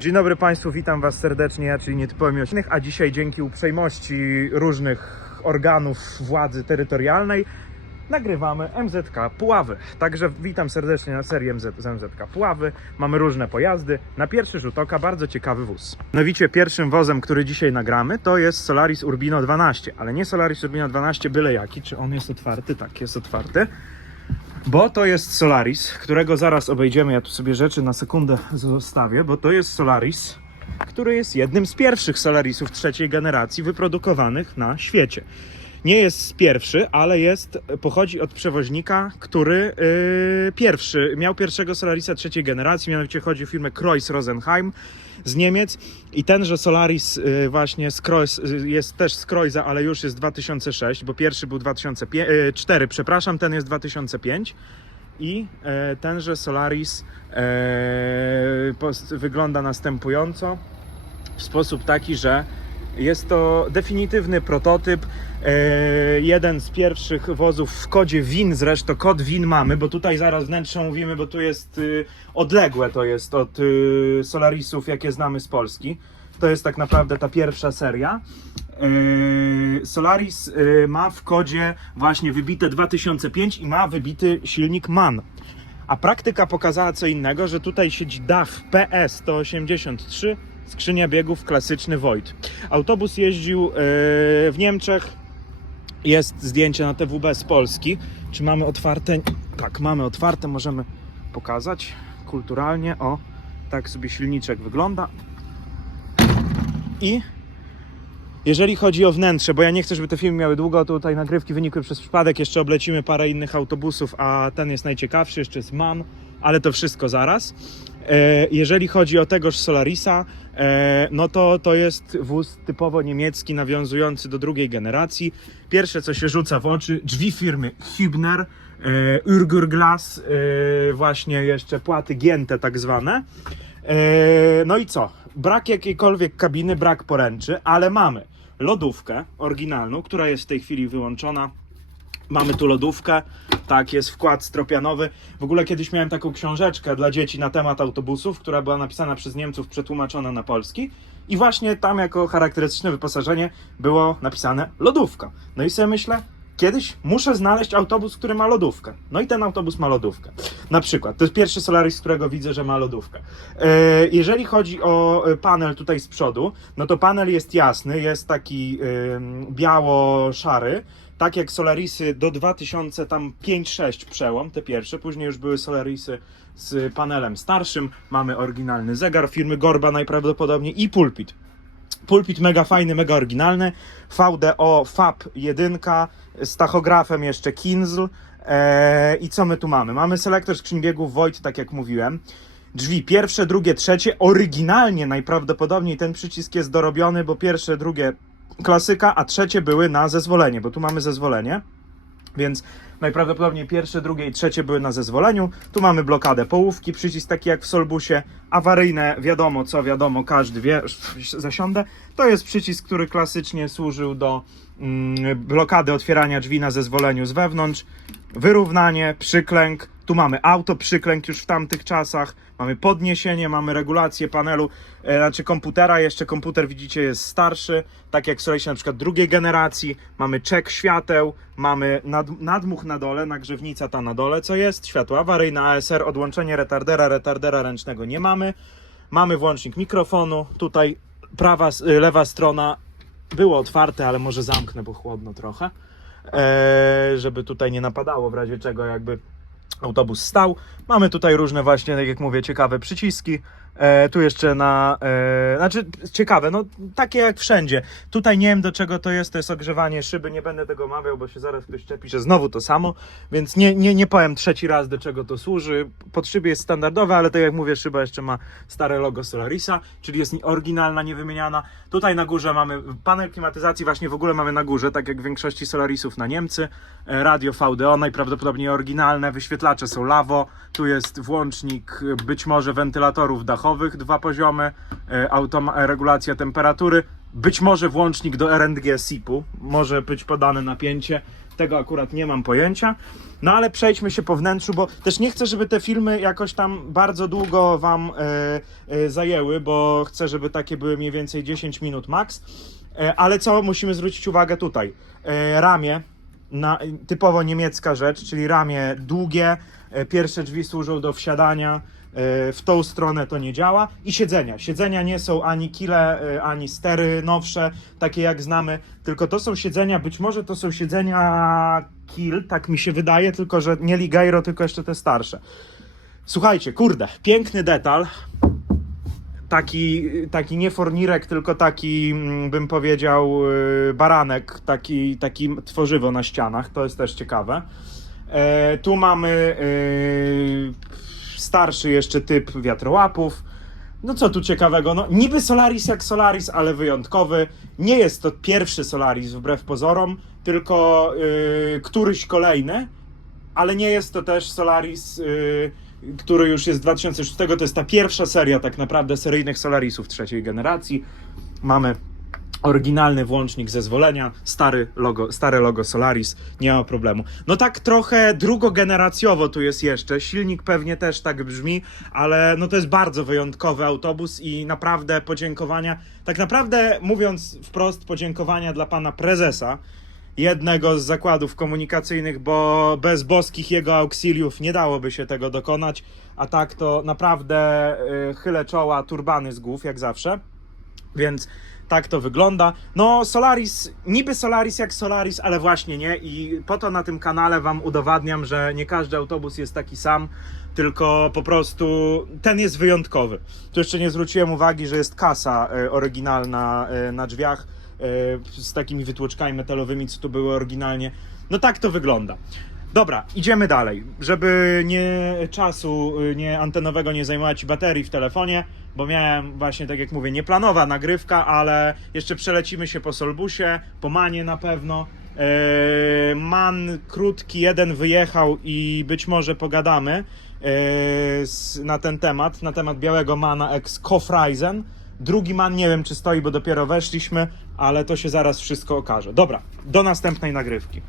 Dzień dobry Państwu, witam Was serdecznie, czyli Nietypowy Miłośnych, a dzisiaj dzięki uprzejmości różnych organów władzy terytorialnej nagrywamy MZK Puławy. Także witam serdecznie na serii MZ, z MZK Puławy. Mamy różne pojazdy. Na pierwszy rzut oka bardzo ciekawy wóz. Mianowicie pierwszym wozem, który dzisiaj nagramy, to jest Solaris Urbino 12, ale nie Solaris Urbino 12 byle jaki. Czy on jest otwarty? Tak, jest otwarty. Bo to jest Solaris, którego zaraz obejdziemy. Ja tu sobie rzeczy na sekundę zostawię, bo to jest Solaris, który jest jednym z pierwszych Solarisów trzeciej generacji wyprodukowanych na świecie. Nie jest pierwszy, ale jest, pochodzi od przewoźnika, który yy, pierwszy, miał pierwszego Solarisa trzeciej generacji, mianowicie chodzi o firmę Kreuz Rosenheim z Niemiec. I tenże Solaris yy, właśnie z Kreuz, yy, jest też z Kreuza, ale już jest 2006, bo pierwszy był 2004, przepraszam, ten jest 2005 i e, tenże Solaris e, wygląda następująco w sposób taki, że jest to definitywny prototyp. E, jeden z pierwszych wozów w kodzie WIN, zresztą kod WIN mamy, bo tutaj zaraz wnętrze mówimy, bo tu jest y, odległe to jest od y, Solarisów, jakie znamy z Polski. To jest tak naprawdę ta pierwsza seria. E, Solaris y, ma w kodzie właśnie wybite 2005 i ma wybity silnik MAN. A praktyka pokazała co innego, że tutaj siedzi DAF PS183, skrzynia biegów klasyczny Void. Autobus jeździł e, w Niemczech. Jest zdjęcie na TWB z Polski. Czy mamy otwarte? Tak, mamy otwarte, możemy pokazać kulturalnie. O, tak sobie silniczek wygląda. I jeżeli chodzi o wnętrze, bo ja nie chcę, żeby te filmy miały długo, to tutaj nagrywki wynikły przez przypadek, jeszcze oblecimy parę innych autobusów, a ten jest najciekawszy, jeszcze jest MAN, ale to wszystko zaraz. E, jeżeli chodzi o tegoż Solarisa, e, no to to jest wóz typowo niemiecki, nawiązujący do drugiej generacji. Pierwsze, co się rzuca w oczy, drzwi firmy Hübner, e, Urgurglas, właśnie jeszcze płaty gięte tak zwane. No i co? Brak jakiejkolwiek kabiny, brak poręczy, ale mamy lodówkę oryginalną, która jest w tej chwili wyłączona. Mamy tu lodówkę, tak, jest wkład stropianowy. W ogóle kiedyś miałem taką książeczkę dla dzieci na temat autobusów, która była napisana przez Niemców, przetłumaczona na polski. I właśnie tam jako charakterystyczne wyposażenie było napisane lodówka. No i sobie myślę, kiedyś muszę znaleźć autobus, który ma lodówkę. No i ten autobus ma lodówkę. Na przykład, to jest pierwszy Solaris, którego widzę, że ma lodówkę. E, Jeżeli chodzi o e, panel tutaj z przodu, no to panel jest jasny, jest taki biało-szary, tak jak Solarisy do 2005-6 przełom, te pierwsze, później już były Solarisy z panelem starszym, mamy oryginalny zegar firmy Gorba najprawdopodobniej i pulpit. Pulpit mega fajny, mega oryginalny. VDO FAB 1 z tachografem jeszcze Kinzl. Eee, I co my tu mamy? Mamy selektor skrzyń biegów Void, tak jak mówiłem. Drzwi pierwsze, drugie, trzecie. Oryginalnie najprawdopodobniej ten przycisk jest dorobiony, bo pierwsze, drugie klasyka, a trzecie były na zezwolenie, bo tu mamy zezwolenie. Więc najprawdopodobniej pierwsze, drugie i trzecie były na zezwoleniu. Tu mamy blokadę połówki, przycisk taki jak w Solbusie. Awaryjne, wiadomo co, wiadomo, każdy wie, zasiądę. To jest przycisk, który klasycznie służył do mm, blokady otwierania drzwi na zezwoleniu z wewnątrz. Wyrównanie, przyklęk. Tu mamy auto przyklęk już w tamtych czasach. Mamy podniesienie, mamy regulację panelu, e, znaczy komputera. Jeszcze komputer widzicie jest starszy, tak jak w na przykład drugiej generacji. Mamy czek świateł, mamy nad, nadmuch na dole, nagrzewnica ta na dole, co jest? Światło awaryjne, ASR, odłączenie retardera, retardera ręcznego nie mamy. Mamy włącznik mikrofonu, tutaj prawa, lewa strona było otwarte, ale może zamknę, bo chłodno trochę, e, żeby tutaj nie napadało w razie czego jakby autobus stał. Mamy tutaj różne właśnie, tak jak mówię, ciekawe przyciski. E, tu jeszcze na, e, znaczy ciekawe, no takie jak wszędzie. Tutaj nie wiem do czego to jest, to jest ogrzewanie szyby, nie będę tego omawiał, bo się zaraz ktoś czepi, że znowu to samo, więc nie, nie, nie powiem trzeci raz do czego to służy. Pod szybie jest standardowe, ale tak jak mówię, szyba jeszcze ma stare logo Solarisa, czyli jest oryginalna, niewymieniana. Tutaj na górze mamy panel klimatyzacji, właśnie w ogóle mamy na górze, tak jak w większości Solarisów na Niemcy. E, Radio VDO, najprawdopodobniej oryginalne, wyświetlacze są Lawo, tu jest włącznik e, być może wentylatorów dachowych, oddechowych, dwa poziomy, e, e, regulacja temperatury, być może włącznik do RNG SIP-u, może być podane napięcie, tego akurat nie mam pojęcia. No ale przejdźmy się po wnętrzu, bo też nie chcę, żeby te filmy jakoś tam bardzo długo Wam e, zajęły, bo chcę, żeby takie były mniej więcej 10 minut max. Ale co musimy zwrócić uwagę tutaj? E, ramię, na, typowo niemiecka rzecz, czyli ramię długie, pierwsze drzwi służą do wsiadania, w tą stronę to nie działa i siedzenia. Siedzenia nie są ani kile, e, ani stery nowsze, takie jak znamy, tylko to są siedzenia, być może to są siedzenia kill, tak mi się wydaje, tylko że nie Ligeiro, tylko jeszcze te starsze. Słuchajcie, kurde, piękny detal, taki, taki nie fornirek, tylko taki, mm, bym powiedział, yy, baranek, taki, taki tworzywo na ścianach, to jest też ciekawe. E, tu mamy yy, starszy jeszcze typ wiatrołapów. No co tu ciekawego? No niby Solaris jak Solaris, ale wyjątkowy. Nie jest to pierwszy Solaris wbrew pozorom, tylko yy, któryś kolejny, ale nie jest to też Solaris, yy, który już jest z 2006. To jest ta pierwsza seria tak naprawdę seryjnych Solarisów trzeciej generacji. Mamy oryginalny włącznik zezwolenia, stary logo, stare logo Solaris, nie ma problemu. No tak trochę drugogeneracjowo tu jest jeszcze, silnik pewnie też tak brzmi, ale no to jest bardzo wyjątkowy autobus i naprawdę podziękowania, tak naprawdę mówiąc wprost podziękowania dla pana prezesa, jednego z zakładów komunikacyjnych, bo bez boskich jego auxiliów nie dałoby się tego dokonać, a tak to naprawdę y, chylę czoła turbany z głów, jak zawsze. Więc tak to wygląda. No, Solaris, niby Solaris jak Solaris, ale właśnie nie. I po to na tym kanale Wam udowadniam, że nie każdy autobus jest taki sam, tylko po prostu ten jest wyjątkowy. Tu jeszcze nie zwróciłem uwagi, że jest kasa e, oryginalna e, na drzwiach e, z takimi wytłoczkami metalowymi, co tu były oryginalnie. No tak to wygląda. Dobra, idziemy dalej. Żeby nie czasu y, nie antenowego nie zajmować baterii w telefonie, bo miałem właśnie, tak jak mówię, nieplanowa nagrywka, ale jeszcze przelecimy się po Solbusie, po Manie na pewno. Eee, Man krótki jeden wyjechał i być może pogadamy z, na ten temat, na temat białego Mana ex Kofreisen. Drugi man nie wiem czy stoi, bo dopiero weszliśmy, ale to się zaraz wszystko okaże. Dobra, do następnej nagrywki.